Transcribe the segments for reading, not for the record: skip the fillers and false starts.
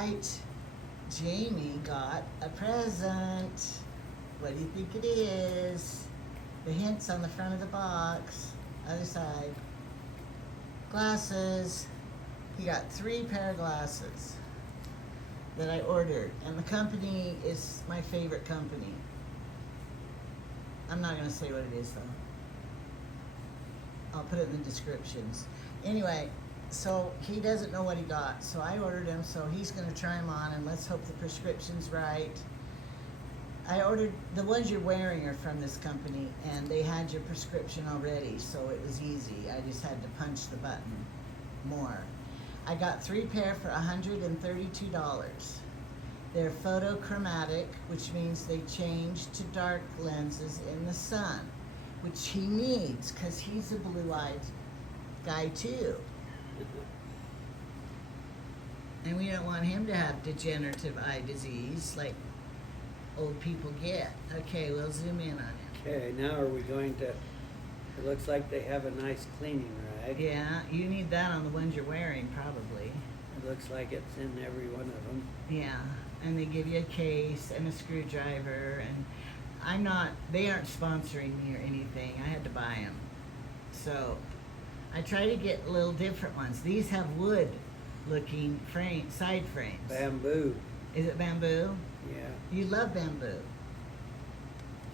right, Jamie got a present. What do you think it is? The hint's on the front of the box. Other side. Glasses. He got 3 pair of glasses that I ordered. And the company is my favorite company. I'm not going to say what it is, though. I'll put it in the descriptions. Anyway, so he doesn't know what he got. So I ordered him, so he's going to try them on, and let's hope the prescription's right. I ordered, the ones you're wearing are from this company, and they had your prescription already, so it was easy. I just had to punch the button more. I got 3 pair for $132. They're photochromatic, which means they change to dark lenses in the sun, which he needs because he's a blue-eyed guy too. And we don't want him to have degenerative eye disease like old people get. Okay, we'll zoom in on him. Okay, now are we going to, it looks like they have a nice cleaning rag. Yeah, you need that on the ones you're wearing, probably. It looks like it's in every one of them. Yeah, and they give you a case and a screwdriver, and they aren't sponsoring me or anything. I had to buy them. So I try to get little different ones. These have wood-looking side frames. Bamboo. Is it bamboo? Yeah. You love bamboo.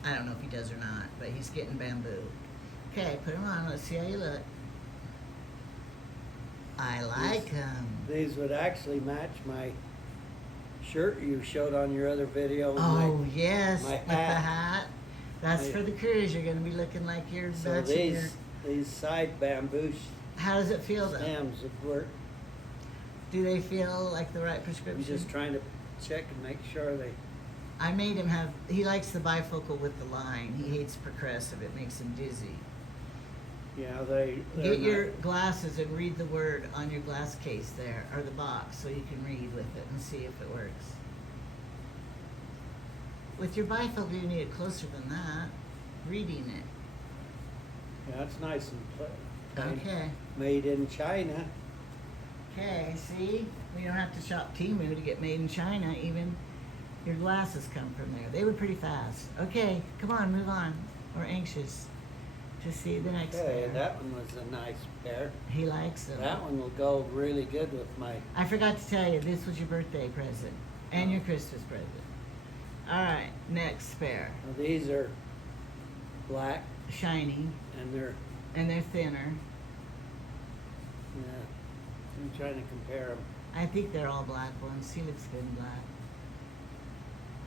I don't know if he does or not, but he's getting bamboo. Okay, put him on. Let's see how you look. I like them. These would actually match my shirt you showed on your other video. Oh, yes, my with the hat. hat. That's for the cruise. You're going to be looking like you're So these side bamboo How does it feel, though? stems would work. Do they feel like the right prescription? I'm just trying to check and make sure they... I made him have, he likes the bifocal with the line. He hates progressive. It makes him dizzy. Yeah, Get your glasses and read the word on your glass case there, or the box, so you can read with it and see if it works. With your bifocal, you need it closer than that. Reading it. Yeah, it's nice and plain. Okay. Made in China. Okay, see? We don't have to shop Temu to get made in China. Even your glasses come from there. They were pretty fast. Okay, come on, move on. We're anxious to see the next Okay, pair. that one was a nice pair. He likes them. That one will go really good with my... I forgot to tell you, this was your birthday present and your Christmas present. All right, next pair. Now these are black Shiny, and they're... thinner. Yeah, I'm trying to compare them. I think they're all black ones. He looks good in black.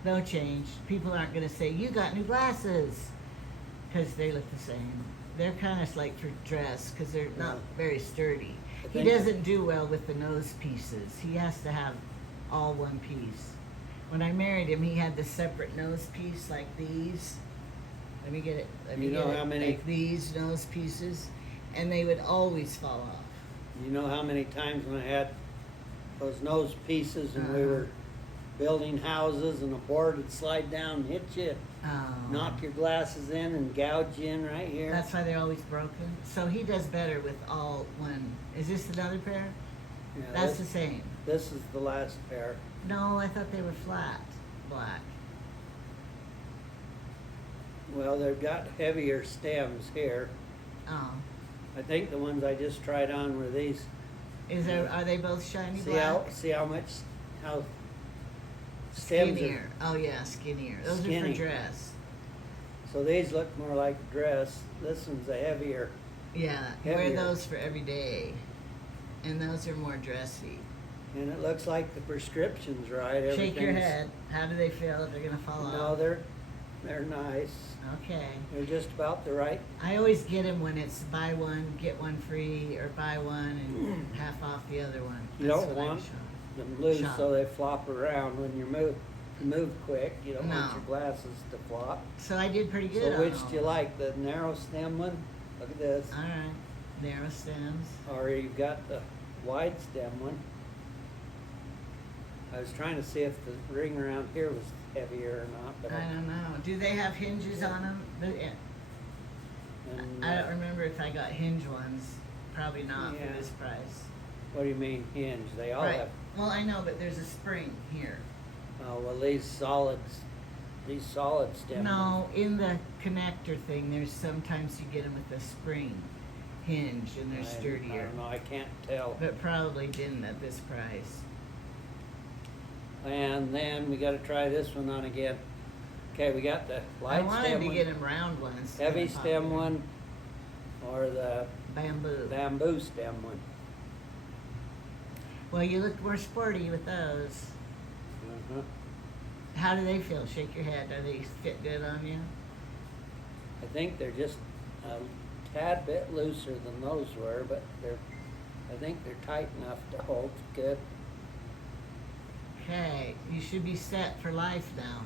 No change. People aren't going to say, you got new glasses, because they look the same. They're kind of like for dress, because they're not very sturdy. He doesn't do well with the nose pieces. He has to have all one piece. When I married him, he had the separate nose piece like these. Let me get it. You know how many... Like these nose pieces, and they would always fall off. You know how many times when I had those nose pieces and we were building houses and a board would slide down and hit you, knock your glasses in and gouge you in right here? That's why they're always broken. So he does better with all one. Is this another pair? Yeah, That's the same. This is the last pair. No, I thought they were flat, black. Well, they've got heavier stems here. Oh. I think the ones I just tried on were these. Are they both shiny See black? how stems Skinnier. Oh yeah, skinnier. Those are Skinny. for dress. So these look more like dress. This one's a heavier. Yeah, you wear Heavier. those for every day. And those are more dressy. And it looks like the prescription's right. Shake your Everything's- head. How do they feel if they're gonna fall No, off? they're nice. Okay. They're just about the right. I always get them when it's buy one, get one free, or buy one and half off the other one. You That's don't what I want shop. them loose Shop. so they flop around when you move quick. You don't No. want your glasses to flop. So I did pretty good So on which all do you of like, the narrow stem one? Look at this. them. All right. Narrow stems. Or you've got the wide stem one. I was trying to see if the ring around here was heavier or not, but I don't know. Do they have hinges on them? and, I don't remember if I got hinge ones. Probably not Yeah. for this price. What do you mean hinge? They all Right. have. Well, I know, but there's a spring here. Oh, well, these solid stem No, in the connector thing, there's sometimes you get them with a spring hinge and they're ones, I sturdier. don't know, I can't tell. But probably didn't at this price. And then we gotta try this one on again. Okay, we got the I light wanted stem to one, get them round ones. heavy kinda stem popular. one, or the Bamboo. bamboo stem one. Well, you look more sporty with those. Uh-huh. How do they feel? Shake your head. Do they fit good on you? I think they're just a tad bit looser than those were, but I think they're tight enough to hold good. Okay, you should be set for life now.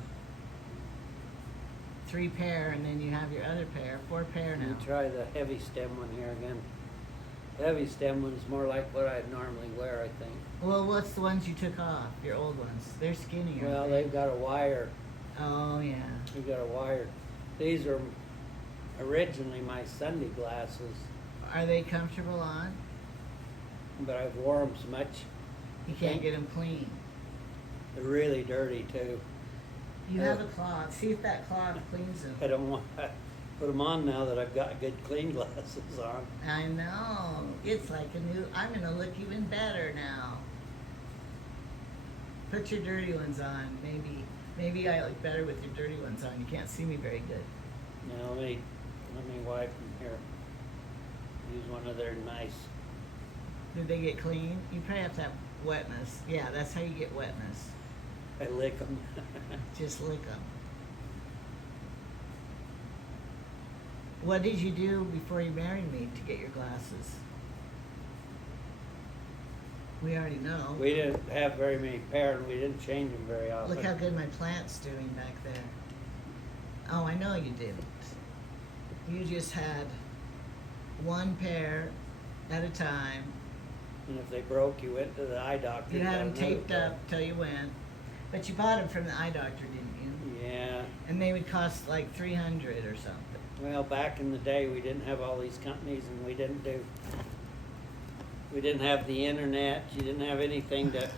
3 pair, and then you have your other pair. 4 pair Let me now. try the heavy stem one here again. The heavy stem one's more like what I'd normally wear, I think. Well, what's the ones you took off? Your old ones. They're skinnier. Well, they've got a wire. Oh yeah. We've got a wire. These are originally my Sunday glasses, Are they comfortable on? but I've worn them so much. You can't get them clean. They're really dirty too. You have a cloth. See if that cloth cleans them. I don't want to put them on now that I've got good clean glasses on. I know. It's like a new. I'm gonna look even better now. Put your dirty ones on. Maybe I look better with your dirty ones on. You can't see me very good. Now let me wipe them here. Use one of their nice. Did they get clean? You probably have to have wetness. Yeah, that's how you get wetness. I lick them. Just lick them. What did you do before you married me to get your glasses? We already know. We didn't have very many pairs, and we didn't change them very often. Look how good my plant's doing back there. Oh, I know you didn't. You just had 1 pair at a time. And if they broke, you went to the eye doctor. You and had got them another taped pair. up till you went. But you bought them from the eye doctor, didn't you? Yeah. And they would cost like $300 or something. Well, back in the day, we didn't have all these companies, and we didn't have the internet. You didn't have anything to.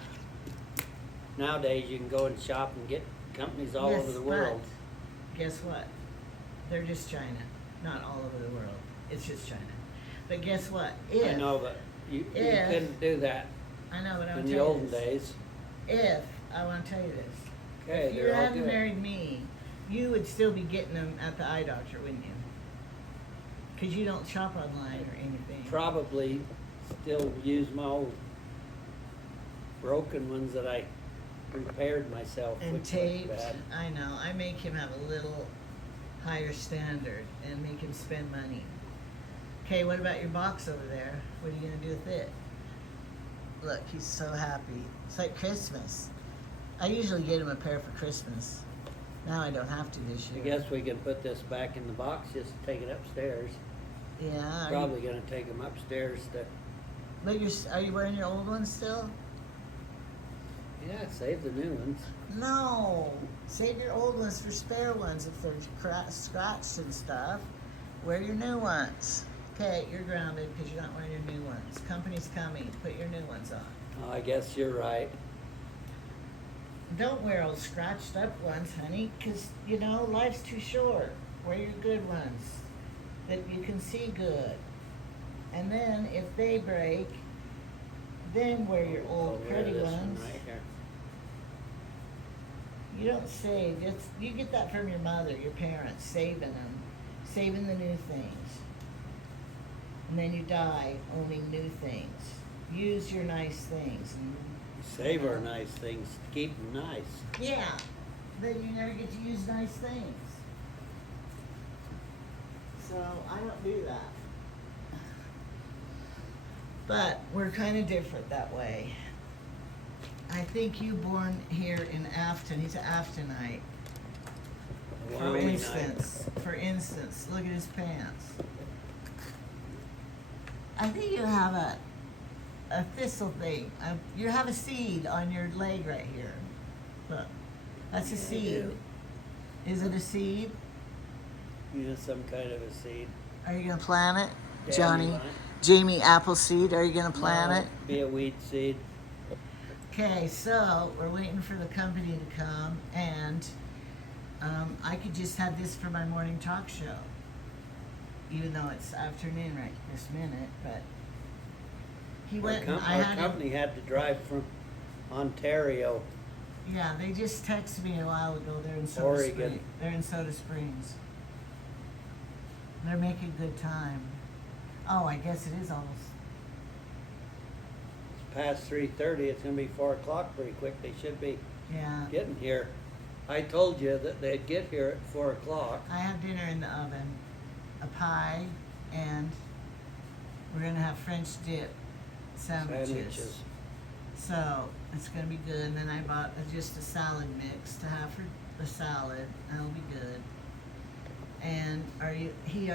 Nowadays, you can go and shop and get companies all Yes, over the but world. guess what? They're just China. Not all over the world. It's just China. But guess what? I know, but you if- couldn't do that I know, but I'm in the telling you olden this. days. If, I want to tell you this. Okay, If you they're all hadn't good. married me, you would still be getting them at the eye doctor, wouldn't you? Because you don't shop online or anything. Probably still use my old broken ones that I repaired myself. And which was taped. bad. I know. I make him have a little higher standard and make him spend money. Okay, what about your box over there? What are you going to do with it? Look, he's so happy. It's like Christmas. I usually get him a pair for Christmas. Now I don't have to this I year. guess we can put this back in the box, just take it upstairs. Yeah. Probably gonna take them upstairs to, But are you wearing your old ones still? yeah, save the new ones. No. Save your old ones for spare ones if they're scratched and stuff. Wear your new ones. Okay, you're grounded because you're not wearing your new ones. Company's coming. Put your new ones on. Oh, I guess you're right. Don't wear old scratched up ones, honey, because, you know, life's too short. Wear your good ones that you can see good. And then if they break, then wear your I'll old wear pretty this one ones. right here. You don't save. You get that from your mother, your parents, saving them, saving the new things. And then you die owning new things. Use your nice things. And, Save our nice things, keep them nice. yeah, then you never get to use nice things. So I don't do that. But we're kind of different that way. I think you born here in Afton. He's an Aftonite. For Very nice. instance, look at his pants. I think you have a thistle thing. You have a seed on your leg right here. Look, that's a Yeah, I seed. do. Is it a seed? Yeah, some kind of a seed. Are you gonna plant it, Dandelion. Jamie Appleseed? Are you gonna plant No, it? Be a weed seed. Okay, so we're waiting for the company to come, and I could just have this for my morning talk show, even though it's afternoon right this minute. But he went. And I Our had company had to drive from Ontario. Yeah, they just texted me a while ago. They're in Soda Oregon. Springs. They're in Soda Springs. They're making good time. Oh, I guess it is almost. It's past 3:30. It's gonna be 4 o'clock pretty quick. They should be Yeah. getting here. I told you that they'd get here at 4 o'clock. I have dinner in the oven, a pie, and we're gonna have French dip sandwiches. So it's gonna be good. And then I bought just a salad mix to have for the salad. That'll be good. And he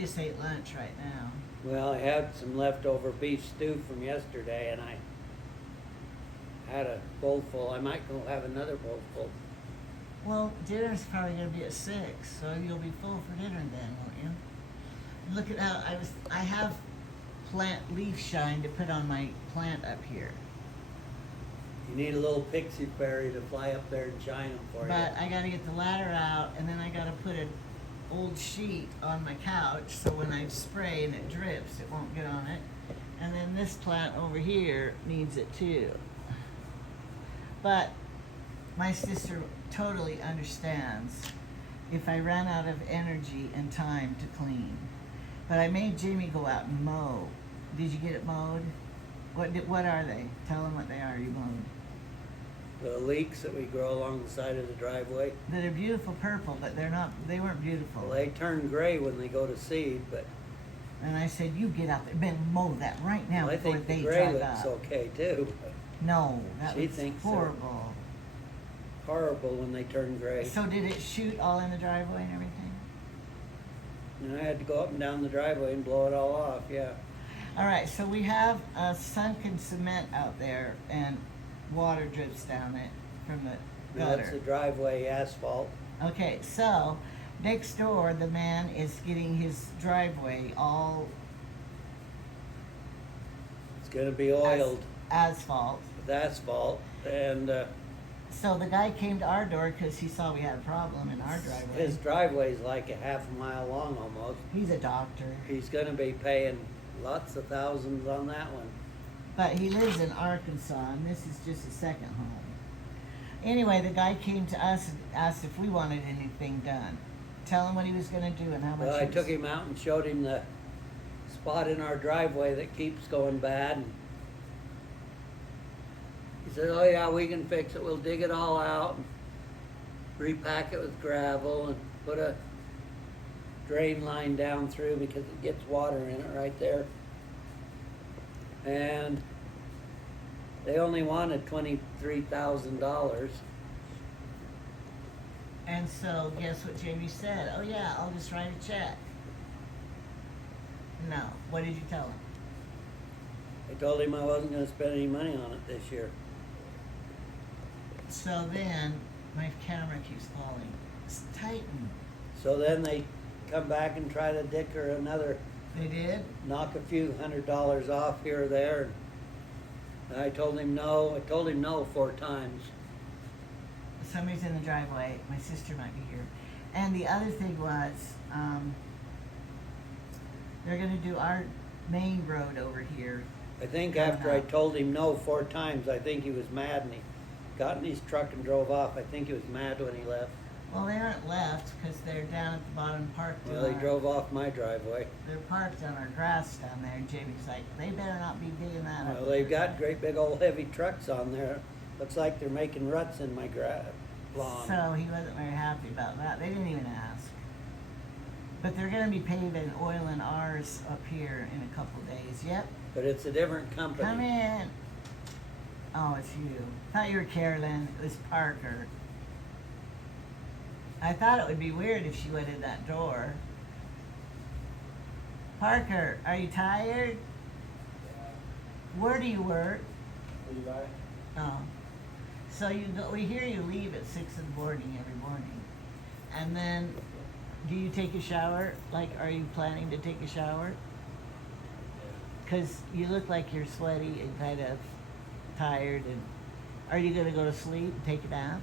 just ate lunch right now. Well, I had some leftover beef stew from yesterday, and I had a bowl full. I might go have another bowl full. Well, dinner's probably gonna be at 6, so you'll be full for dinner then, won't you? Look at how I have plant leaf shine to put on my plant up here. You need a little pixie fairy to fly up there and shine them for But you. I gotta get the ladder out, and then I gotta put an old sheet on my couch, so when I spray and it drips, it won't get on it. And then this plant over here needs it too. But my sister totally understands if I ran out of energy and time to clean. But I made Jamie go out and mow. Did you get it mowed? What are they? Tell them what they are. You mowed. The leeks that we grow along the side of the driveway, That are beautiful purple, but they're not. They weren't beautiful. well, they turn gray when they go to seed, but And I said, "You get out there, Ben, mow that right now well, I before think they the gray drive looks up." okay too. No, that She was thinks so. horrible. Horrible when they turn gray. So did it shoot all in the driveway and everything? And I had to go up and down the driveway and blow it all off, yeah. All right, so we have a sunken cement out there, and water drips down it from the Now it's gutter. the driveway asphalt. Okay, so next door, the man is getting his driveway all It's gonna be oiled asphalt. with asphalt, and So the guy came to our door because he saw we had a problem in our driveway. his driveway's like a half a mile long almost. He's a doctor, He's gonna be paying lots of thousands on that one. but he lives in Arkansas, and this is just a second home. Anyway, the guy came to us and asked if we wanted anything done. Tell him what he was going to do and how much. Well, I took him out and showed him the spot in our driveway that keeps going bad. And he said, "Oh yeah, we can fix it. We'll dig it all out and repack it with gravel and put a drain line down through because it gets water in it right there." And they only wanted $23,000. And so, guess what Jamie said? Oh yeah, I'll just write a check. No. What did you tell him? I told him I wasn't going to spend any money on it this year. So then, my camera keeps falling. It's tighten. So then they come back and try to dick her another, They did? knock a few $100s off here or there. And I told him no. I told him no 4 times. Somebody's in the driveway. My sister might be here. And the other thing was, they're going to do our main road over here. I think after I told him no 4 times, I think he was mad and he got in his truck and drove off. I think he was mad when he left. Well, they aren't left because they're down at the bottom parked. Well, he drove off my driveway. They're parked on our grass down there, and Jamie's like, they better not be digging that up. Well, they've got great big old heavy trucks on there. Looks like they're making ruts in my lawn. So he wasn't very happy about that. They didn't even ask. But they're going to be paving oil and ours up here in a couple days. Yep. But it's a different company. Come in. Oh, it's you. Thought you were Carolyn. It was Parker. I thought it would be weird if she went in that door. Parker, are you tired? Where do you work? Levi? Oh. So you go, we hear you leave at 6 in the morning every morning. And then, do you take a shower? Like, are you planning to take a shower? Because you look like you're sweaty and kind of tired and Are you gonna go to sleep and take a nap?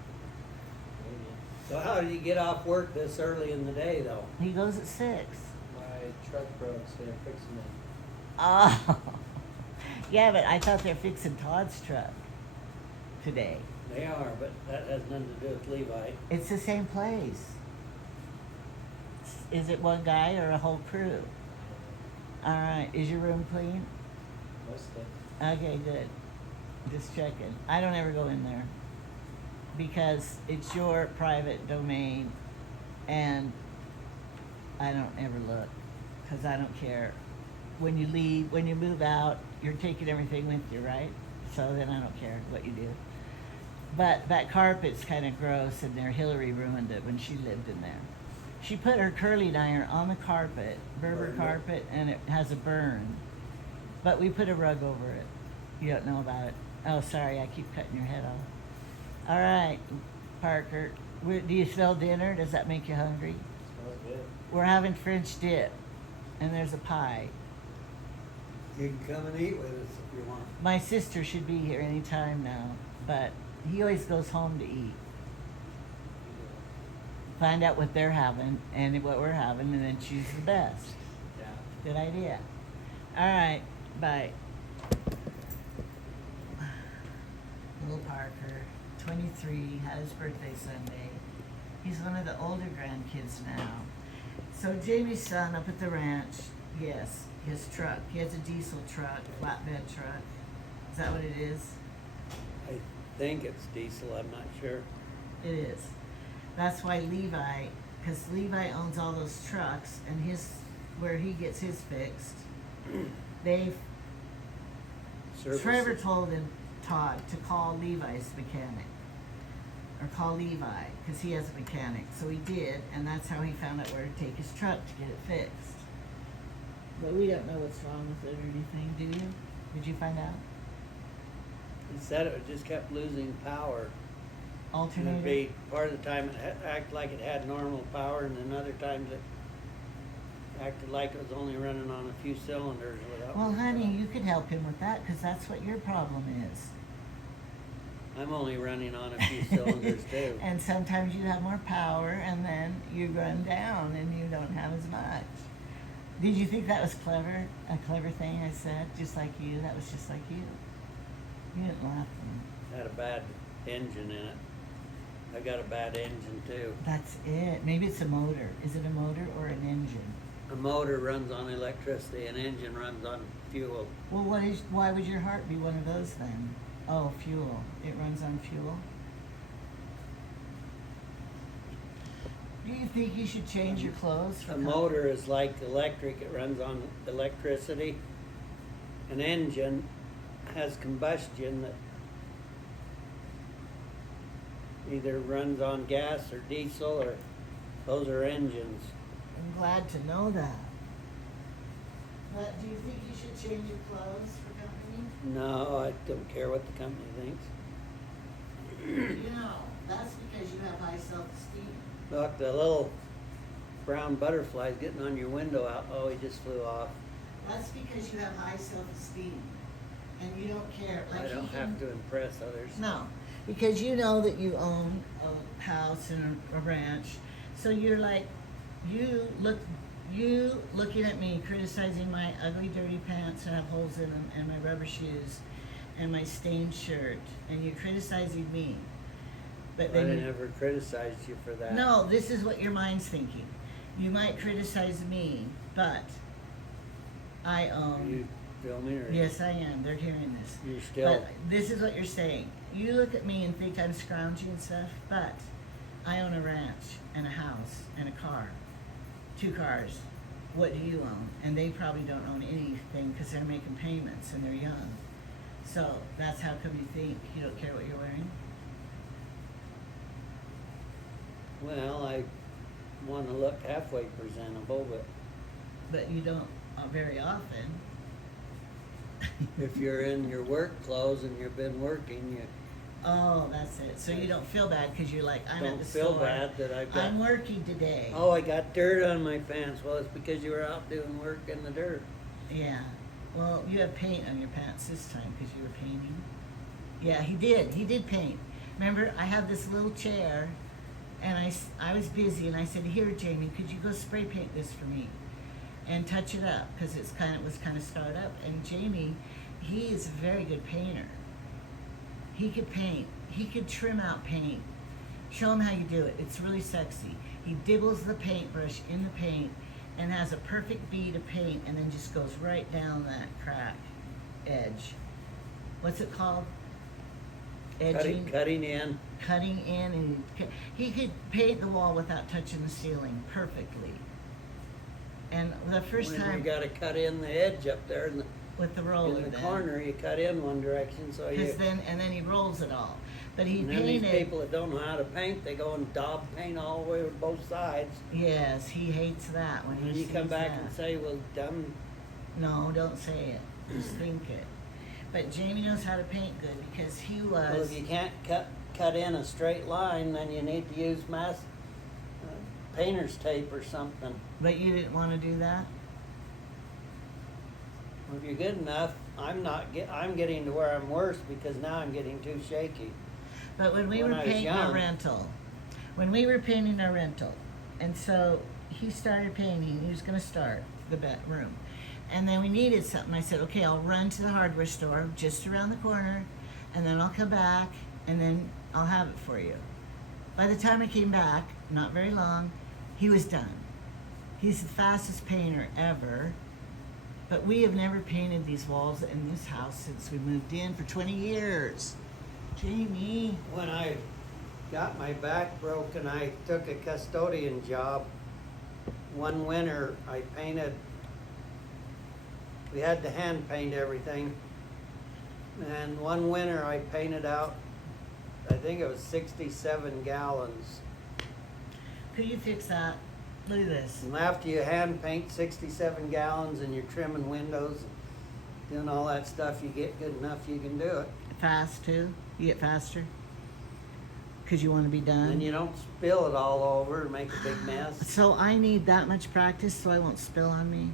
So how do you get off work this early in the day, though? He goes at 6. My truck broke, so they're fixing it. Oh, yeah, but I thought they're fixing Todd's truck today. They are, but that has nothing to do with Levi. It's the same place. Is it one guy or a whole crew? All right. Is your room clean? Mostly. Okay, good. Just checking. I don't ever go in there because it's your private domain, and I don't ever look because I don't care. When you leave, when you move out, you're taking everything with you, right? So then I don't care what you do. But that carpet's kind of gross, and there Hillary ruined it when she lived in there. She put her curling iron on the carpet, Berber Burned it. carpet, and it has a burn. But we put a rug over it. You don't know about it. Oh, sorry, I keep cutting your head off. All right, Parker. Do you smell dinner? Does that make you hungry? Smells good. We're having French dip, and there's a pie. You can come and eat with us if you want. My sister should be here any time now, but he always goes home to eat. Find out what they're having and what we're having, and then choose the best. Yeah. Good idea. All right, bye. Little Parker, 23, had his birthday Sunday. He's one of the older grandkids now. So Jamie's son up at the ranch, yes, his truck. He has a diesel truck, flatbed truck. Is that what it is? I think it's diesel, I'm not sure. It is. That's why Levi, because Levi owns all those trucks, and where he gets his fixed, Trevor told Todd to call Levi's mechanic, or call Levi, because he has a mechanic. So he did, and that's how he found out where to take his truck to get it fixed. But we don't know what's wrong with it or anything, do you? Did you find out? He said it just kept losing power. And Alternator? it'd be part of the time it acted like it had normal power, and then other times it acted like it was only running on a few cylinders without. Well, honey, you could help him with that, because that's what your problem is. I'm only running on a few cylinders too. And sometimes you have more power, and then you run down and you don't have as much. Did you think that was clever? A clever thing I said? Just like you? That was just like you. You didn't laugh at me. Had a bad engine in it. I got a bad engine too. That's it. Maybe it's a motor. Is it a motor or an engine? A motor runs on electricity, an engine runs on fuel. Well, why would your heart be one of those then? Oh, fuel. It runs on fuel? Do you think you should change your clothes for A motor is like electric, it runs on electricity. An engine has combustion that either runs on gas or diesel, or those are engines. I'm glad to know that. But do you think you should change your clothes for company? No, I don't care what the company thinks. You know, that's because you have high self-esteem. Look, the little brown butterfly's getting on your window out. Oh, he just flew off. That's because you have high self-esteem, and you don't care. Like I don't you have can- to impress others. No, because you know that you own a house and a ranch, so you're like, you looking at me, criticizing my ugly, dirty pants that have holes in them, and my rubber shoes, and my stained shirt, and you're criticizing me. But I then you, never criticized you for that. no, this is what your mind's thinking. You might criticize me, but I Are own. you filming or? Yes, I am. They're hearing this. You're still. But this is what you're saying. You look at me and think I'm scroungy and stuff, but I own a ranch and a house and a car. 2 cars. What do you own? And they probably don't own anything because they're making payments and they're young. So that's how come you think you don't care what you're wearing? Well, I want to look halfway presentable, but But you don't very often. if you're in your work clothes and you've been working, you Oh, that's it. So you don't feel bad because you're like, I'm at don't the feel store. bad that I've got. I'm working today. Oh, I got dirt on my pants. Well, it's because you were out doing work in the dirt. Yeah. Well, you have paint on your pants this time because you were painting. Yeah, he did. He did paint. Remember, I had this little chair, and I was busy, and I said, "Here, Jamie, could you go spray paint this for me, and touch it up, because it was kind of scarred up." And Jamie, he is a very good painter. He could paint. He could trim out paint. Show him how you do it. It's really sexy. He dibbles the paintbrush in the paint and has a perfect bead of paint, and then just goes right down that crack edge. What's it called? Edging. Cutting in. Cutting in, and he could paint the wall without touching the ceiling perfectly. And the first When time you got to cut in the edge up there with the roller, in the then. corner, you cut in one direction, so you. And then he rolls it all. But he And then painted. these people that don't know how to paint, they go and daub paint all the way with both sides. Yes, he hates that when And he you come sees back that. and say, "Well, dumb." No, don't say it. Just think it. But Jamie knows how to paint good because he was. Well, if you can't cut in a straight line, then you need to use painter's tape or something. But you didn't want to do that? If you're good enough, I'm getting to where I'm worse because now I'm getting too shaky. But when we When were I was painting our young. rental, and so he started painting, he was going to start the bedroom. And then we needed something. I said, okay, I'll run to the hardware store just around the corner, and then I'll come back, and then I'll have it for you. By the time I came back, not very long, he was done. He's the fastest painter ever. But we have never painted these walls in this house since we moved in for 20 years. Jamie. When I got my back broken, I took a custodian job. One winter, I painted. We had to hand paint everything. And one winter, I painted out, I think it was 67 gallons. Could you fix that? Look at this. And after you hand paint 67 gallons and you're trimming windows, doing all that stuff, you get good enough, you can do it. Fast too? You get faster? Because you want to be done? And you don't spill it all over and make a big mess. So I need that much practice so I won't spill on me?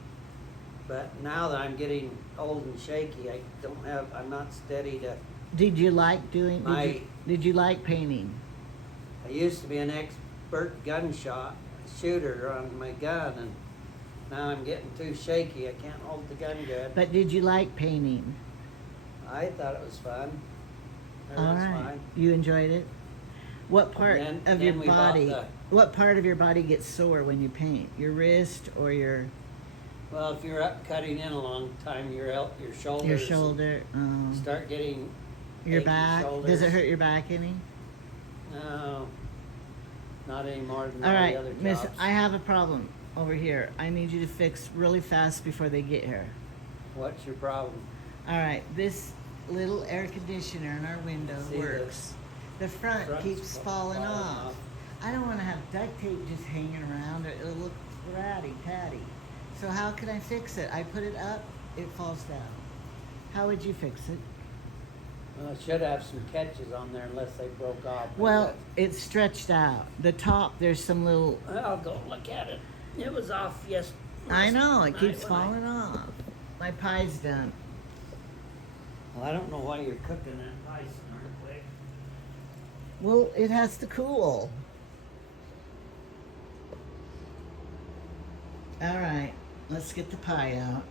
But now that I'm getting old and shaky, I'm not steady to. Did you like doing, My- did you like painting? I used to be an expert shooter on my gun, and now I'm getting too shaky. I can't hold the gun good. But did you like painting? I thought it was fun. It All was right. fine. You enjoyed it? What part then- of then your we bought body, the- what part of your body gets sore when you paint? Your wrist or your Well, if you're up cutting in a long time, your shoulders. your shoulder? Start getting. Your achy back? Does shoulders. it hurt your back any? No, not any more than All all right, the other Miss, jobs. I have a problem over here. I need you to fix really fast before they get here. What's your problem? All right, this little air conditioner in our window See works. The front Front's keeps falling off. I don't want to have duct tape just hanging around. It'll look ratty-tatty. So how can I fix it? I put it up, it falls down. How would you fix it? Well, it should have some catches on there unless they broke off. Well, it's stretched out. The top, there's some little. I'll go look at it. It was off I know, it night keeps when I- falling off. My pie's done. Well, I don't know why you're cooking that pie so darn quick. Well, it has to cool. All right, let's get the pie out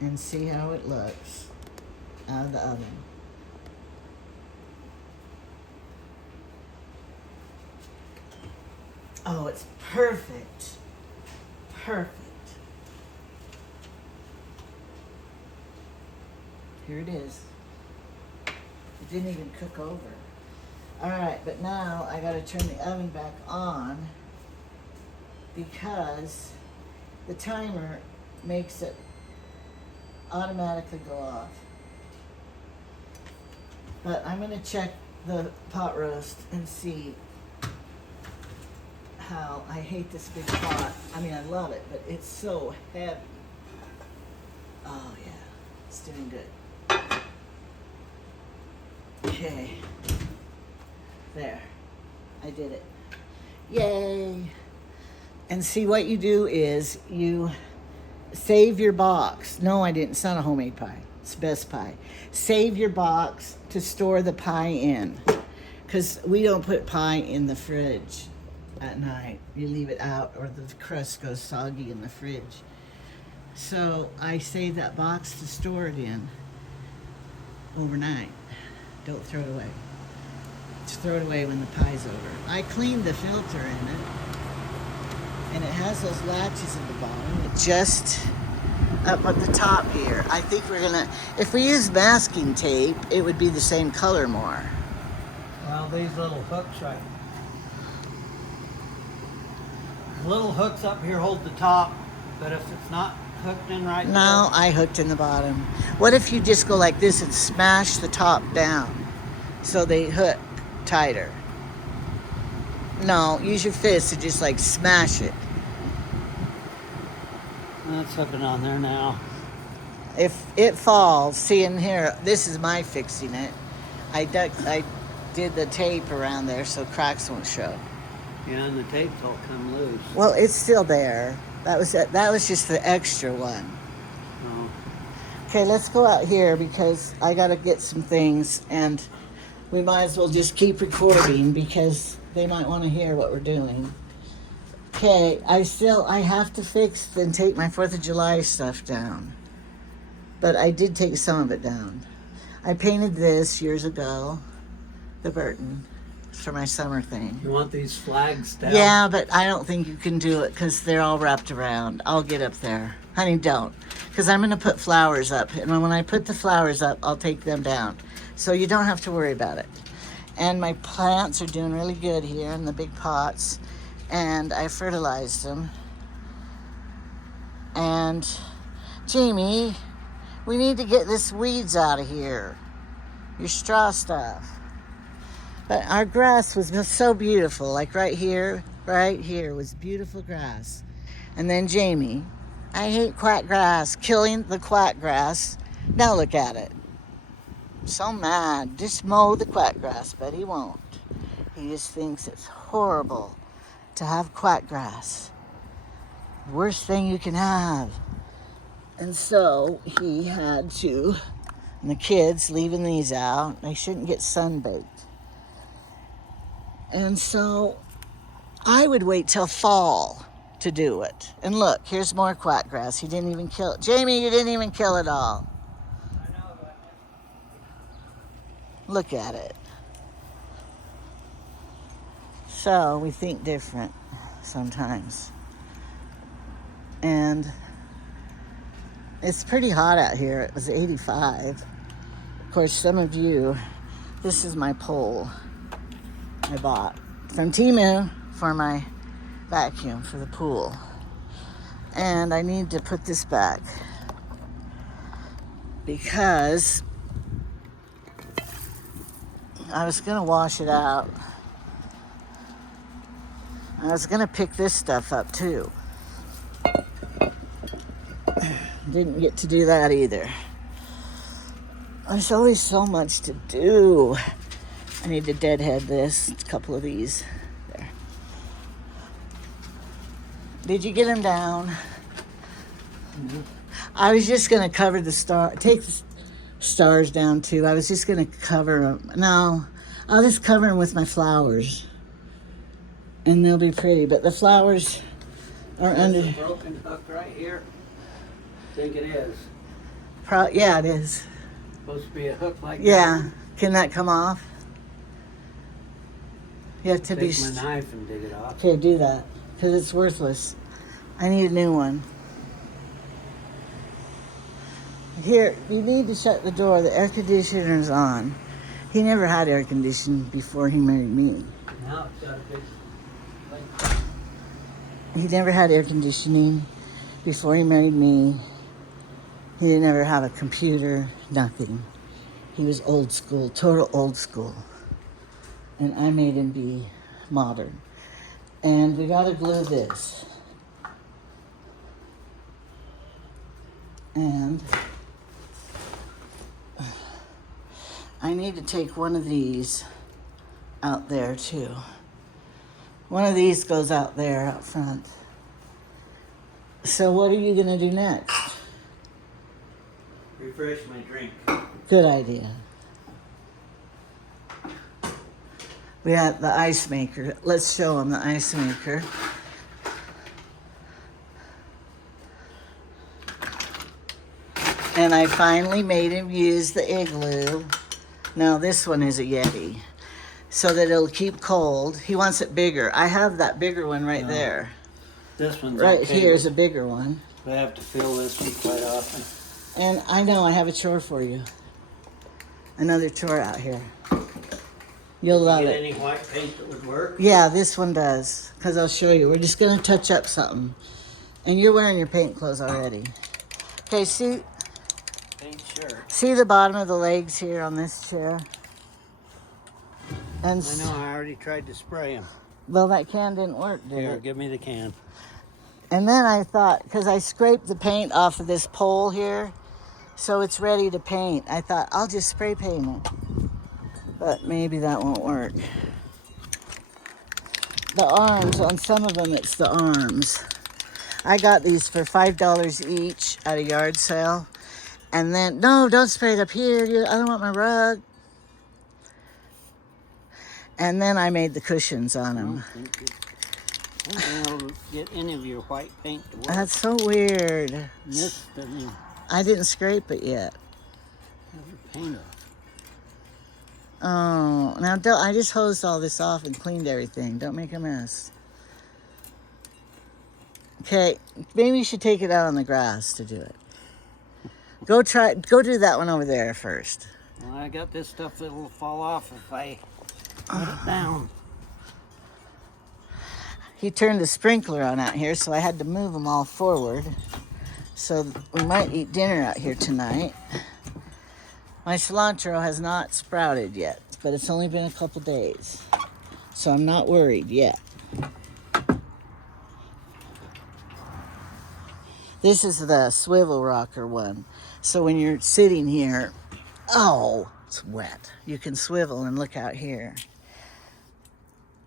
and see how it looks out of the oven. Oh, it's perfect. Perfect. Here it is. It didn't even cook over. All right, but now I gotta turn the oven back on because the timer makes it automatically go off. But I'm gonna check the pot roast and see how I hate this big pot. I mean, I love it, but it's so heavy. Oh yeah, it's doing good. Okay. There. I did it. Yay. And see, what you do is you save your box. No, I didn't. It's not a homemade pie. It's Best Pie. Save your box to store the pie in. Because we don't put pie in the fridge at night. You leave it out or the crust goes soggy in the fridge. So I save that box to store it in overnight. Don't throw it away. Just throw it away when the pie's over. I cleaned the filter in it. And it has those latches at the bottom. It just up at the top here. I think we're gonna, if we use masking tape, it would be the same color more. Well, these little hooks right. Little hooks up here hold the top, but if it's not hooked in right No, I hooked in the bottom. What if you just go like this and smash the top down so they hook tighter? No, use your fist to just like smash it. That's hooking on there now. If it falls, see in here, this is my fixing it. I did the tape around there so cracks won't show. Yeah, and the tape's all come loose. Well, it's still there. That was it. That was just the extra one. Oh. Okay, let's go out here because I gotta get some things, and we might as well just keep recording because they might want to hear what we're doing. Okay, I have to fix and take my 4th of July stuff down. But I did take some of it down. I painted this years ago, the Burton, for my summer thing. You want these flags down? Yeah, but I don't think you can do it because they're all wrapped around. I'll get up there. Honey, don't. Because I'm going to put flowers up. And when I put the flowers up, I'll take them down. So you don't have to worry about it. And my plants are doing really good here in the big pots. And I fertilized them. And Jamie, we need to get this weeds out of here. Your straw stuff. But our grass was just so beautiful. Like right here was beautiful grass. And then Jamie, I hate quack grass, killing the quack grass. Now look at it. So mad. Just mow the quack grass, but he won't. He just thinks it's horrible to have quack grass. Worst thing you can have. And so he had to, and the kids leaving these out, they shouldn't get sunbaked. And so I would wait till fall to do it. And look, here's more quack grass. He didn't even kill it. Jamie, you didn't even kill it all. Look at it. So we think different sometimes. And it's pretty hot out here. It was 85. Of course, some of you, this is my pole I bought from Temu for my vacuum for the pool. And I need to put this back because I was going to wash it out. I was going to pick this stuff up too. Didn't get to do that either. There's always so much to do. I need to deadhead this, a couple of these. There. Did you get them down? Mm-hmm. I was just going to cover take the stars down too. I was just going to cover them. No, I'll just cover them with my flowers. And they'll be pretty. But the flowers are under. There's a broken hook right here. I think it is. Yeah, it is. Supposed to be a hook like that. Yeah. Can that come off? You have to Take my knife and dig it off. Okay, do that. Because it's worthless. I need a new one. Here, you need to shut the door. The air conditioner's on. He never had air conditioning before he married me. Now it's got a big... He never had air conditioning before he married me. He didn't ever have a computer, nothing. He was old school, total old school. And I made him be modern. And we gotta glue this. And I need to take one of these out there too. One of these goes out there out front. So what are you gonna do next? refresh my drink. Good idea. We had the ice maker. Let's show them the ice maker. And I finally made him use the igloo. Now this one is a Yeti, so that it'll keep cold. He wants it bigger. I have that bigger one right there. This one's Right okay. here's a bigger one. I have to fill this one quite often. And I know I have a chore for you. Another chore out here. You'll love Get it. any white paint that would work? Yeah, this one does, because I'll show you. We're just going to touch up something. And you're wearing your paint clothes already. Okay, see Paint shirt. the bottom of the legs here on this chair? And I know, I already tried to spray them. well, that can didn't work, did Here, it? give me the can. And then I thought, because I scraped the paint off of this pole here, so it's ready to paint. I thought, I'll just spray paint it. But maybe that won't work. The arms, on some of them, it's the arms. I got these for $5 each at a yard sale. And then, no, don't spray it up here. I don't want my rug. And then I made the cushions on them. I don't think I'll get any of your white paint to work. That's so weird. This doesn't even I didn't scrape it yet. have the paint off. Oh, now don't, I just hosed all this off and cleaned everything. Don't make a mess. Okay, maybe you should take it out on the grass to do it. Go do that one over there first. Well, I got this stuff that will fall off if I put it down. He turned the sprinkler on out here, so I had to move them all forward. So we might eat dinner out here tonight. My cilantro has not sprouted yet, but it's only been a couple days. So I'm not worried yet. This is the swivel rocker one. So when you're sitting here, oh, it's wet. You can swivel and look out here.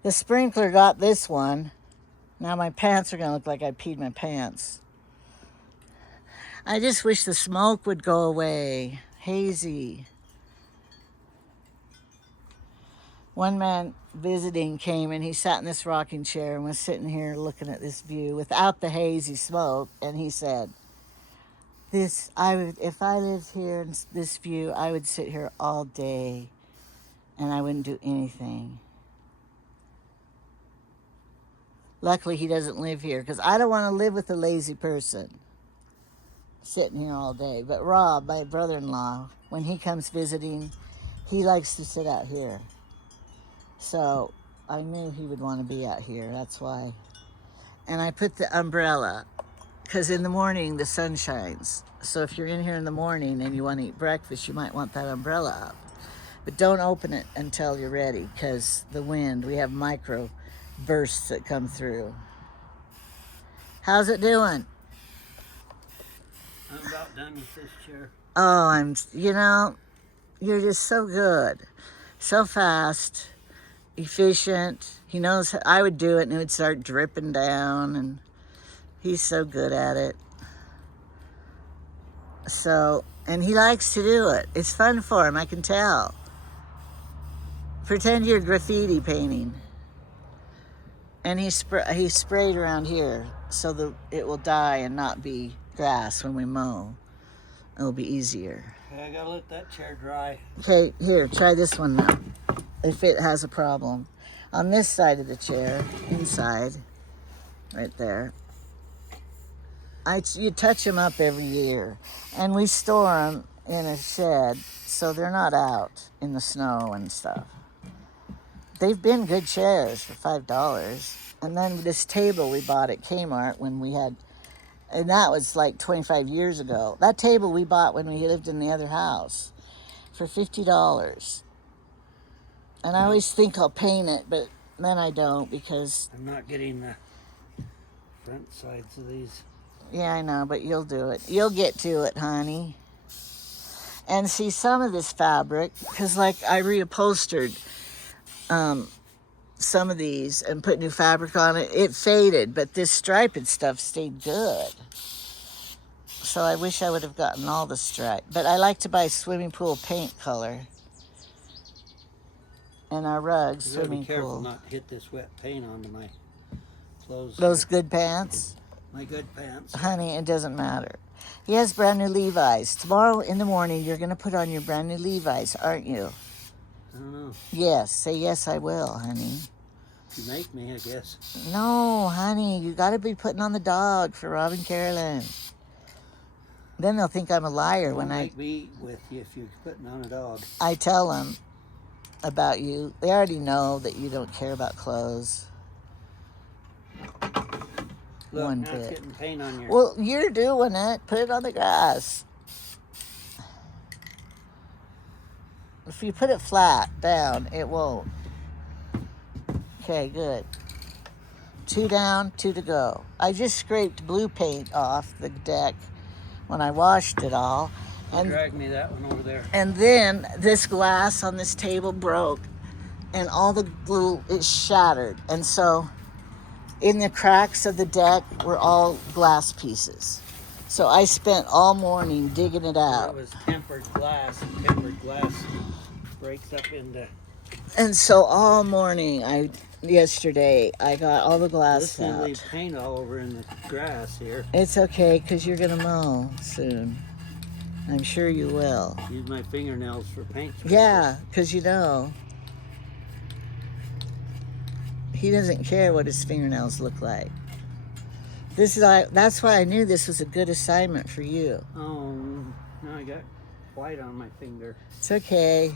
The sprinkler got this one. Now my pants are gonna look like I peed my pants. I just wish the smoke would go away. Hazy. One man visiting came and he sat in this rocking chair and was sitting here looking at this view without the hazy smoke, and he said, if I lived here in this view, I would sit here all day and I wouldn't do anything. Luckily, he doesn't live here, because I don't want to live with a lazy person sitting here all day. But Rob, my brother-in-law, when he comes visiting, he likes to sit out here. So I knew he would want to be out here. That's why. And I put the umbrella, because in the morning the sun shines. So if you're in here in the morning and you want to eat breakfast, you might want that umbrella up. But don't open it until you're ready, because the wind, we have micro bursts that come through. How's it doing? I'm about done with this chair. Oh, you're just so good. So fast, efficient. He knows I would do it and it would start dripping down, and he's so good at it. So, and he likes to do it. It's fun for him, I can tell. Pretend you're graffiti painting. And he sprayed around here so it will die and not be grass when we mow. It'll be easier. Okay, I gotta let that chair dry. Okay, here, try this one now. If it has a problem. On this side of the chair, inside, right there, you touch them up every year. And we store them in a shed so they're not out in the snow and stuff. They've been good chairs for $5. And then this table we bought at Kmart when we had, and that was like 25 years ago. That table we bought when we lived in the other house for $50. And I always think I'll paint it, but then I don't, because... I'm not getting the front sides of these. Yeah, I know, but you'll do it. You'll get to it, honey. And see, some of this fabric, because like I reupholstered some of these and put new fabric on it, it faded, but this striped stuff stayed good. So I wish I would have gotten all the stripe. But I like to buy swimming pool paint color. And our rugs, You gotta be swimming careful pool. not to hit this wet paint onto my clothes. Those here. good pants? My good pants. Honey, it doesn't matter. He has brand new Levi's. Tomorrow in the morning, you're going to put on your brand new Levi's, aren't you? I don't know. Yes. Say yes, I will, honey. You make me, I guess. No, honey, you got to be putting on the dog for Rob and Carolyn. Then they'll think I'm a liar Don't when make me eat with you if you're putting on a dog. I tell them about you. They already know that you don't care about clothes. Look, One now it's bit. getting paint on your... Well, you're doing it. Put it on the grass. If you put it flat down, it won't. Okay, good. 2 down, 2 to go. I just scraped blue paint off the deck when I washed it all. And Drag me that one over there. And then this glass on this table broke and all the glue is shattered. And so in the cracks of the deck were all glass pieces. So I spent all morning digging it It out. was tempered glass, and tempered glass breaks up into... And so all morning, yesterday, I got all the glass This will out. leave paint all over in the grass here. It's okay, because you're going to mow soon. I'm sure you will. Use my fingernails for paint. Yeah, because you know, he doesn't care what his fingernails look like. That's why I knew this was a good assignment for you. Oh, now I got white on my finger. It's okay.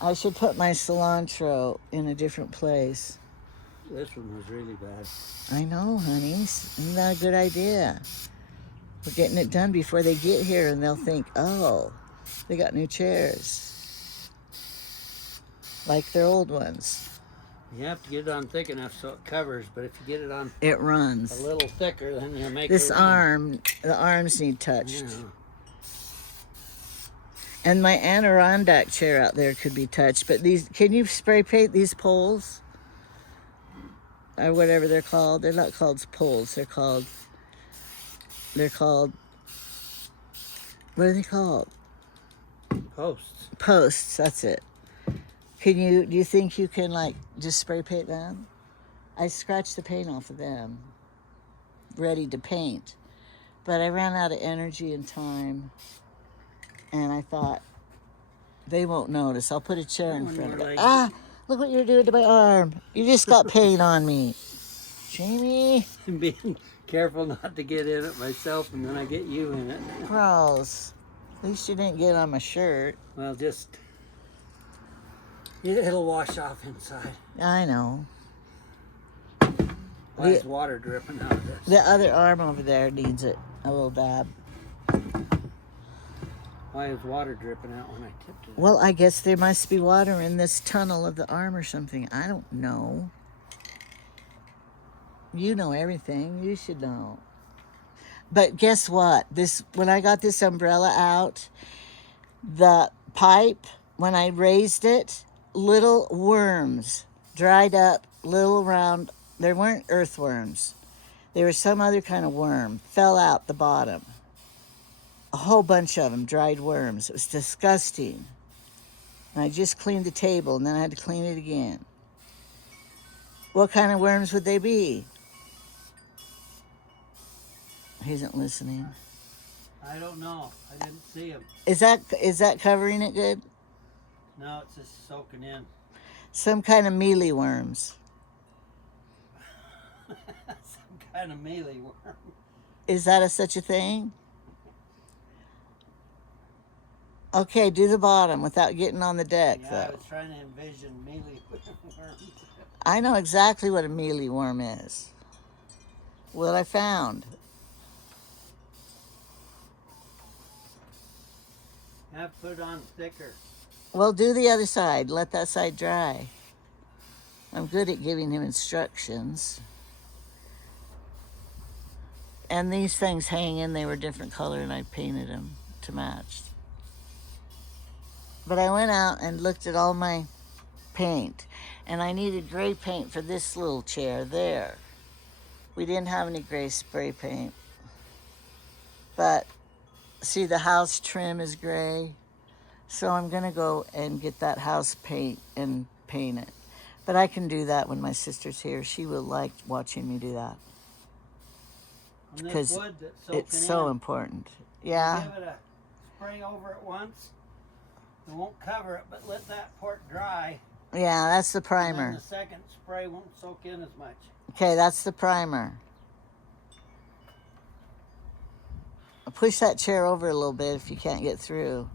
I should put my cilantro in a different place. This one was really bad. I know, honey. Isn't that a good idea? We're getting it done before they get here, and they'll think, oh, they got new chairs. Like their old ones. You have to get it on thick enough so it covers, but if you get it on It runs. a little thicker, then you'll make This it run. the arms need touched. Yeah. And my Adirondack chair out there could be touched. But can you spray paint these poles? Or whatever they're called. They're not called poles. They're called, what are they called? Posts. Posts, that's it. Do you think you can just spray paint them? I scratched the paint off of them, ready to paint. But I ran out of energy and time. And I thought, they won't notice. I'll put a chair in front of it. Look what you're doing to my arm. You just got paint on me. Jamie. I'm being careful not to get in it myself, and then I get you in it. Gross. At least you didn't get on my shirt. Well, just... It'll wash off inside. I know. Why is water dripping out of this? The other arm over there needs it. A little dab. Why is water dripping out when I tipped it? Well, I guess there must be water in this tunnel of the arm or something. I don't know. You know everything. You should know. But guess what? When I got this umbrella out, the pipe, when I raised it, little worms, dried up, little round, there weren't earthworms. There was some other kind of worm, fell out the bottom. A whole bunch of them, dried worms. It was disgusting. And I just cleaned the table, and then I had to clean it again. What kind of worms would they be? He isn't listening. I don't know. I didn't see him. Is that covering it good? No, it's just soaking in. Some kind of mealy worms. Some kind of mealy worm. Is that such a thing? Okay, do the bottom without getting on the deck, Yeah, I though. was trying to envision mealy worms. I know exactly what a mealy worm is. What I found. I have to put it on thicker. Well, do the other side. Let that side dry. I'm good at giving him instructions. And these things hang in. They were different color, and I painted them to match. But I went out and looked at all my paint. And I needed gray paint for this little chair there. We didn't have any gray spray paint. But see, the house trim is gray. So I'm going to go and get that house paint and paint it. But I can do that when my sister's here. She will like watching me do that. On this Because wood that's soaking it's so in, important. Yeah. give it a spray over it once. It won't cover it, but let that part dry. Yeah, that's the And then primer. the second spray won't soak in as much. Okay, that's the primer. Push that chair over a little bit if you can't get through.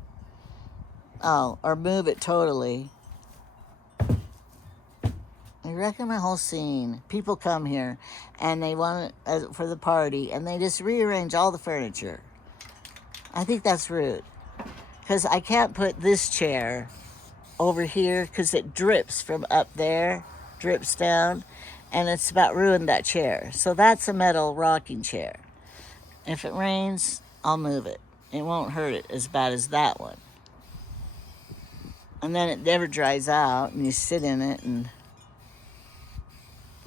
Oh, or move it totally. I reckon my whole scene. People come here and they want it for the party and they just rearrange all the furniture. I think that's rude. Because I can't put this chair over here because it drips from up there, drips down, and it's about ruined that chair. So that's a metal rocking chair. If it rains, I'll move it. It won't hurt it as bad as that one. And then it never dries out, and you sit in it and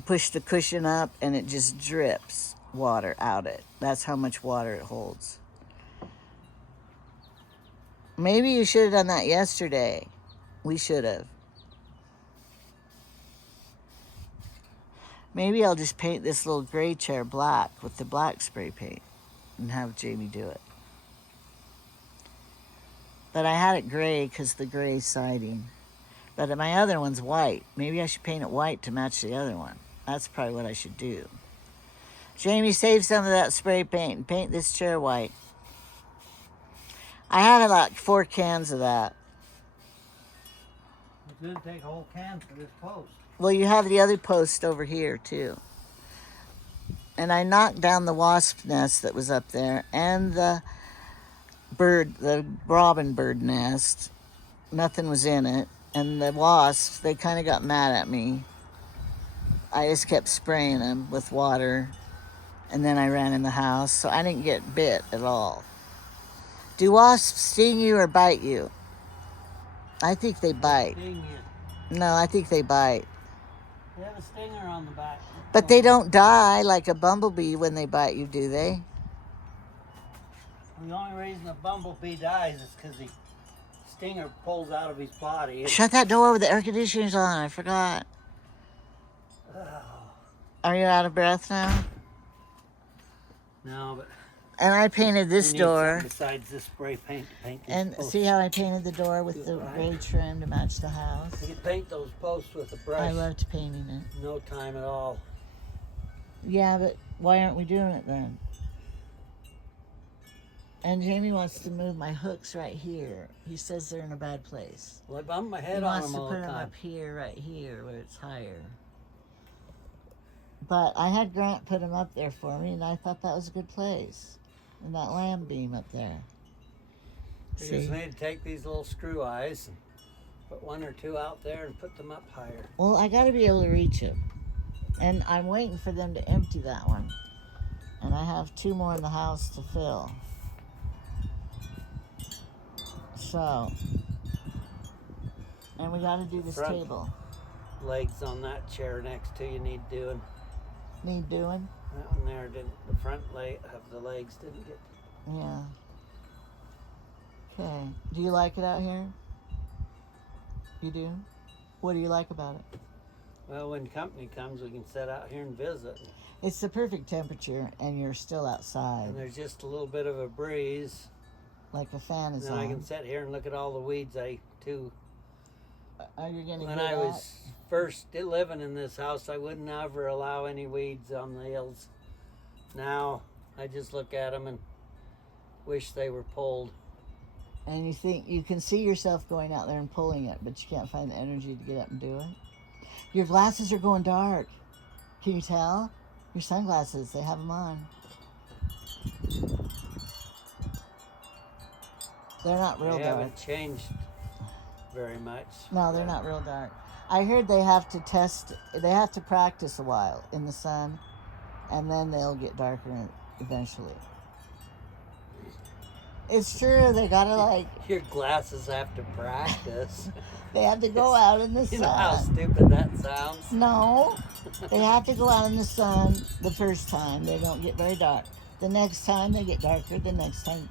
push the cushion up, and it just drips water out it. That's how much water it holds. Maybe you should have done that yesterday. We should have. Maybe I'll just paint this little gray chair black with the black spray paint and have Jamie do it. But I had it gray because the gray siding. But my other one's white. Maybe I should paint it white to match the other one. That's probably what I should do. Jamie, save some of that spray paint and paint this chair white. I have like 4 cans of that. It's going to take a whole can for this post. Well, you have the other post over here, too. And I knocked down the wasp nest that was up there and the robin bird nest. Nothing was in it. And the wasps, they kind of got mad at me. I just kept spraying them with water. And then I ran in the house, so I didn't get bit at all. Do wasps sting you or bite you? I think they bite. Sting you. No, I think they bite. They have a stinger on the back. But they don't die like a bumblebee when they bite you, do they? The only reason a bumblebee dies is because the stinger pulls out of his body. Shut that door, the air conditioner's on, I forgot. Are you out of breath now? No, but And I painted this we need door. something besides this spray paint to paint these And posts. see how I painted the door with the gray trim to match the house? You can paint those posts with a brush. I loved painting it. No time at all. Yeah, but why aren't we doing it then? And Jamie wants to move my hooks right here. He says they're in a bad place. Well, I bump my He head on wants them to all put the them time. up here, right here, where it's higher. But I had Grant put them up there for me, and I thought that was a good place. And that lamb beam up there. You just need to take these little screw eyes and put 1 or 2 out there and put them up higher. Well, I got to be able to reach them. And I'm waiting for them to empty that one. And I have 2 more in the house to fill. So, and we got to do this Front. table. Legs on that chair next to you need doing. Need doing? That one there didn't. The front leg of the legs didn't get. Yeah. Okay. Do you like it out here? You do? What do you like about it? Well, when company comes, we can sit out here and visit. It's the perfect temperature, and you're still outside. And there's just a little bit of a breeze. Like a fan is And on. I can sit here and look at all the weeds too. Are you going to When get I out? was first living in this house, I wouldn't ever allow any weeds on the hills. Now, I just look at them and wish they were pulled. And you think you can see yourself going out there and pulling it, but you can't find the energy to get up and do it. Your glasses are going dark. Can you tell? Your sunglasses, they have them on. They're not real They dark. haven't changed very much. No, they're not real dark. I heard they have to practice a while in the sun, and then they'll get darker eventually. It's true. They gotta like. Your glasses have to practice. They have to go out in the You know how sun. stupid that sounds? No, they have to go out in the sun the first time. They don't get very dark. The next time they get darker. The next time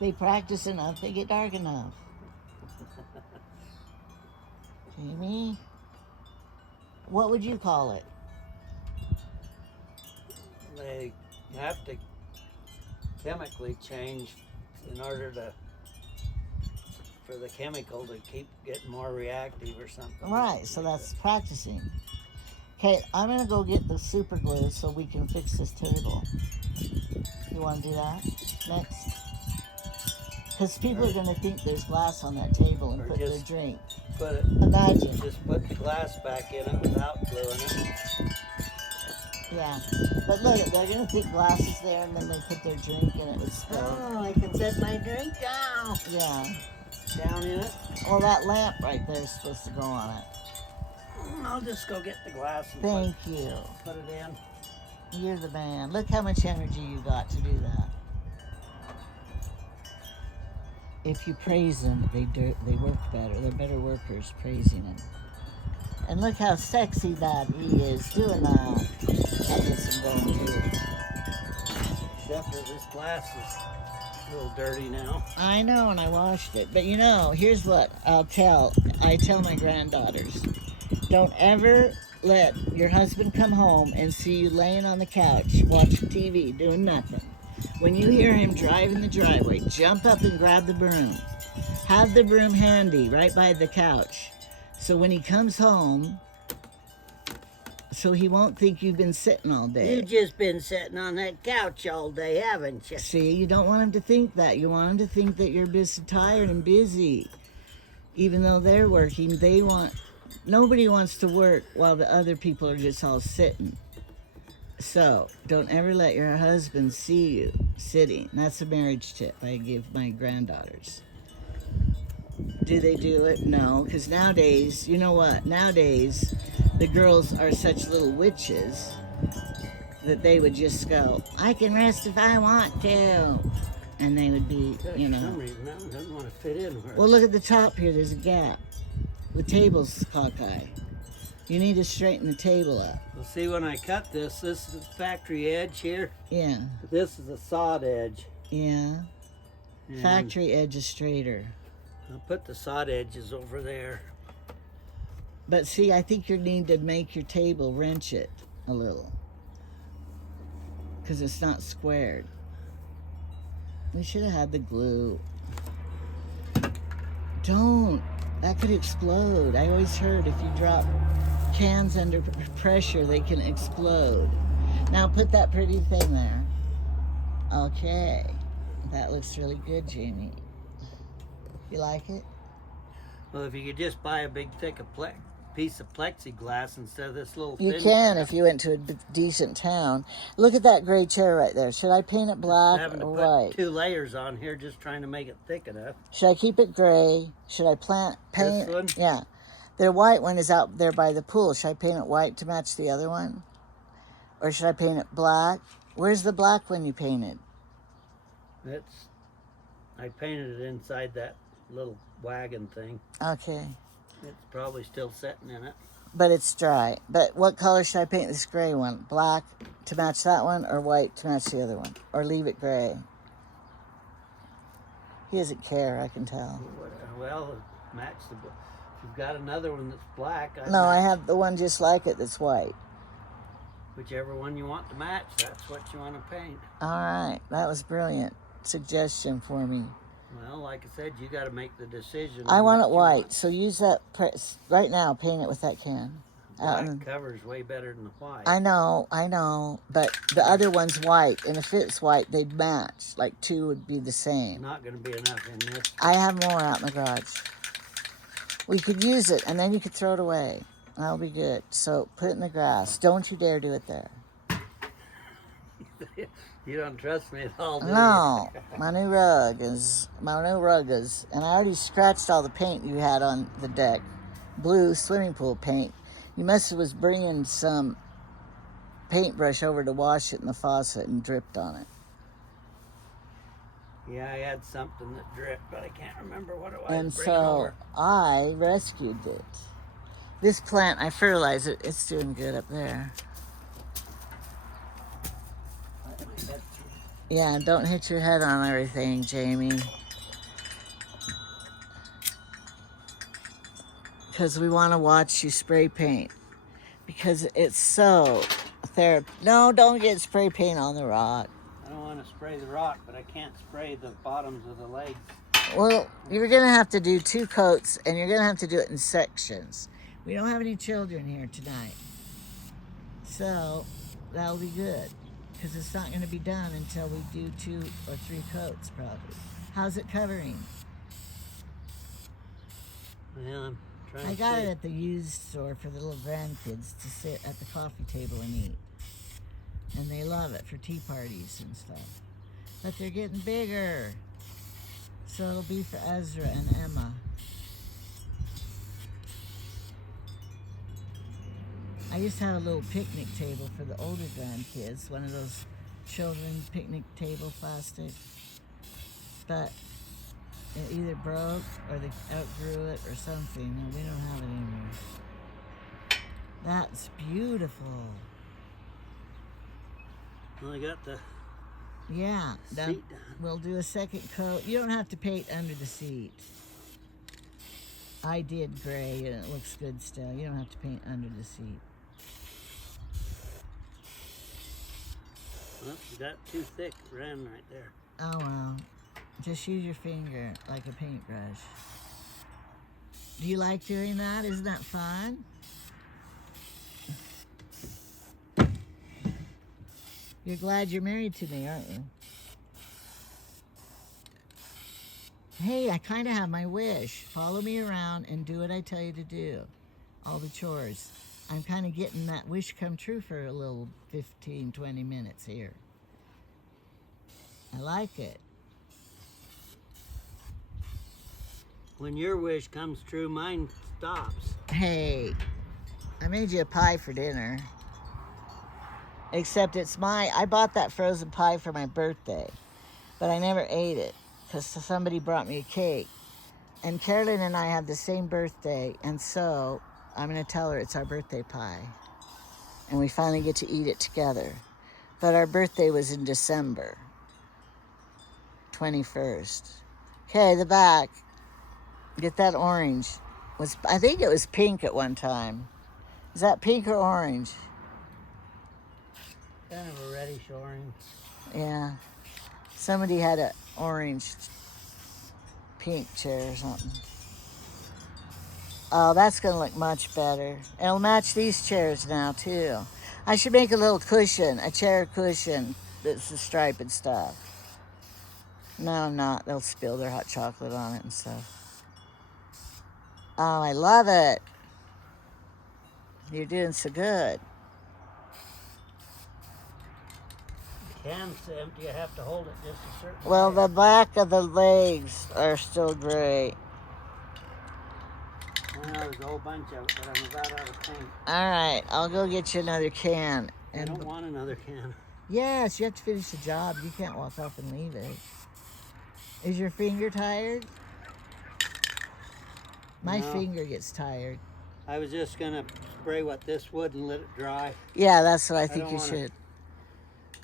they practice enough, they get dark enough. Jamie, what would you call it? They have to chemically change in order for the chemical to keep getting more reactive or something. Right, so that's practicing. Okay, I'm gonna go get the super glue so we can fix this table. You wanna do that next? Because people are gonna think there's glass on that table and Or put their just drink. Put it. Imagine. Just put the glass back in it without gluing it. Yeah, but look, they're gonna think glass is there and then they put their drink in it would spill. Oh, I can set my drink down. Yeah. Down in it. Well, that lamp right there is supposed to go on it. I'll just go get the glass and Thank you. put it in. You're the man. Look how much energy you got to do that. If you praise them, they work better. They're better workers praising them. And look how sexy that he is doing that. That gets him going too. Except for this glass is a little dirty now. I know, and I washed it. But you know, here's what I tell my granddaughters. Don't ever let your husband come home and see you laying on the couch watching TV, doing nothing. When you hear him driving the driveway, jump up and grab the broom. Have the broom handy right by the couch. So when he comes home, so he won't think you've been sitting all day. You've just been sitting on that couch all day, haven't you? See, you don't want him to think that. You want him to think that you're tired and busy. Even though they're working, nobody wants to work while the other people are just all sitting. So, don't ever let your husband see you sitting. That's a marriage tip I give my granddaughters. Do they do it? No, because nowadays, you know what? Nowadays, the girls are such little witches that they would just go, I can rest if I want to. And they would be, you For some know. reason, that one doesn't want to fit in. Well, look at the top here. There's a gap. The table's cockeye. You need to straighten the table up. Well, see, when I cut this is the factory edge here. Yeah, This is a sawed edge. yeah. And Factory edge is straighter. I'll put the sawed edges over there. But see, I think you need to make your table wrench it a little. Because it's not squared. We should have had the glue. Don't. That could explode. I always heard if you drop cans under pressure, they can explode. Now put that pretty thing there. Okay. That looks really good, Jamie. You like it? Well, if you could just buy a big thick piece of plexiglass instead of this little You thin can crap. if you went to a decent town. Look at that gray chair right there. Should I paint it black Having to or put white? 2 layers on here just trying to make it thick enough. Should I keep it gray? Should I paint? This one? Yeah. The white one is out there by the pool. Should I paint it white to match the other one? Or should I paint it black? Where's the black one you painted? I painted it inside that little wagon thing. Okay. It's probably still sitting in it. But it's dry. But what color should I paint this gray one? Black to match that one or white to match the other one? Or leave it gray? He doesn't care, I can tell. Well, match the. If you've got another one that's black, No, I have the one just like it that's white. Whichever one you want to match, that's what you want to paint. All right. That was brilliant suggestion for me. Well, like I said, you got to make the decision. I on want what it you white, want. so use that right now. Paint it with that can. Black covers way better than the white. I know, but the other one's white, and if it's white, they'd match. Like 2 would be the same. Not going to be enough in this. I have more out in the garage. We could use it, and then you could throw it away. That'll be good. So put it in the grass. Don't you dare do it there. You don't trust me at all, do No, my new rug is, and I already scratched all the paint you had on the deck. Blue swimming pool paint. You must have was bringing some paintbrush over to wash it in the faucet and dripped on it. Yeah, I had something that dripped, but I can't remember what it was. And Bring it so over. I rescued it. This plant, I fertilize it. It's doing good up there. Let my head through. Yeah, don't hit your head on everything, Jamie. Because we want to watch you spray paint. Because it's so therapy. No, don't get spray paint on the rock. I don't want to spray the rock, but I can't spray the bottoms of the legs. Well, you're going to have to do 2 coats, and you're going to have to do it in sections. We don't have any children here tonight. So that'll be good. Because it's not going to be done until we do 2 or 3 coats, probably. How's it covering? Well, I'm trying I to got see. it at the used store for the little grandkids to sit at the coffee table and eat. And they love it for tea parties and stuff. But they're getting bigger. So it'll be for Ezra and Emma. I used to have a little picnic table for the older grandkids, one of those children picnic table plastic. But it either broke or they outgrew it or something, and we don't have it anymore. That's beautiful. Well, I got the Yeah, seat done. we'll do a second coat. You don't have to paint under the seat. I did gray and it looks good still. You don't have to paint under the seat. Well, you got too thick, ran right there. Oh well. Just use your finger like a paintbrush. Do you like doing that? Isn't that fun? You're glad you're married to me, aren't you? Hey, I kind of have my wish. Follow me around and do what I tell you to do. All the chores. I'm kind of getting that wish come true for a little 15, 20 minutes here. I like it. When your wish comes true, mine stops. Hey, I made you a pie for dinner. Except I bought that frozen pie for my birthday, but I never ate it because somebody brought me a cake. And Carolyn and I have the same birthday, and so I'm going to tell her it's our birthday pie. And we finally get to eat it together. But our birthday was in December 21st. Okay, the back. Get that orange. I think it was pink at one time. Is that pink or orange? Kind of a reddish orange. Yeah. Somebody had an orange pink chair or something. Oh, that's going to look much better. It'll match these chairs now, too. I should make a little cushion, a chair cushion that's the striped stuff. No, I'm not. They'll spill their hot chocolate on it and stuff. Oh, I love it. You're doing so good. The can's empty. I have to hold it just a certain Well, way. the back of the legs are still great. Well, there's a whole bunch of it, but I'm about out of paint. All right, I'll go get you another can. I don't want another can. Yes, you have to finish the job. You can't walk off and leave it. Is your finger tired? My No. finger gets tired. I was just gonna spray what this would and let it dry. Yeah, that's what I think don't you wanna- should.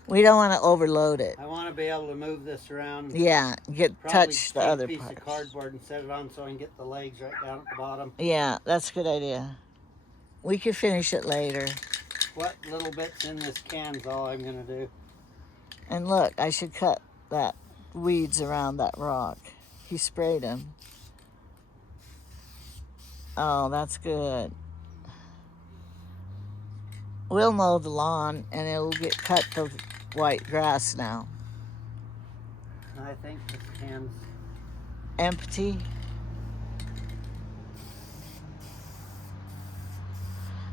We don't want to overload it. I want to be able to move this around. Yeah, Probably touch the take other a piece part. of cardboard and set it on so I can get the legs right down at the bottom. Yeah, that's a good idea. We could finish it later. What little bits in this can's all I'm gonna do. And look, I should cut that weeds around that rock. He sprayed them. Oh, that's good. We'll mow the lawn and it'll get cut to white grass now. I think this can's Empty.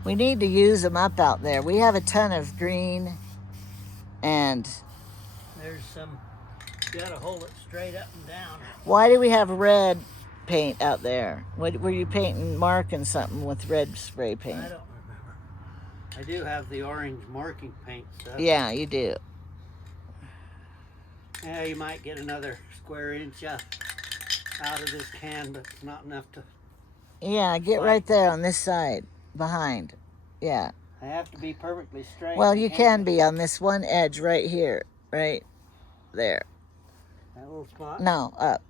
We need to use them up out there. We have a ton of green and there's some. You gotta hold it straight up and down. why do we have red paint out there? What, were you painting, marking something with red spray paint? I don't remember. I do have the orange marking paint stuff. Yeah, you do. Yeah, you might get another square inch out of this can, but it's not enough to. Yeah, get Fine. right there on this side, behind. Yeah. I have to be perfectly straight. Well, you can be on this one edge right here, right there. That little spot. No, up.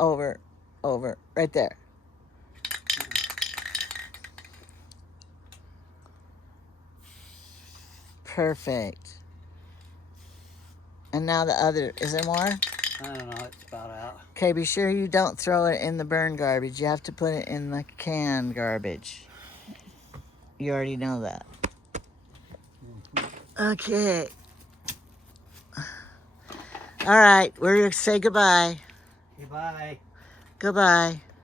Over, right there. Perfect. And now the other, is there more? I don't know, it's about out. Okay, be sure you don't throw it in the burn garbage. You have to put it in the canned garbage. You already know that. Okay. All right, we're going to say goodbye. Okay, bye. Goodbye.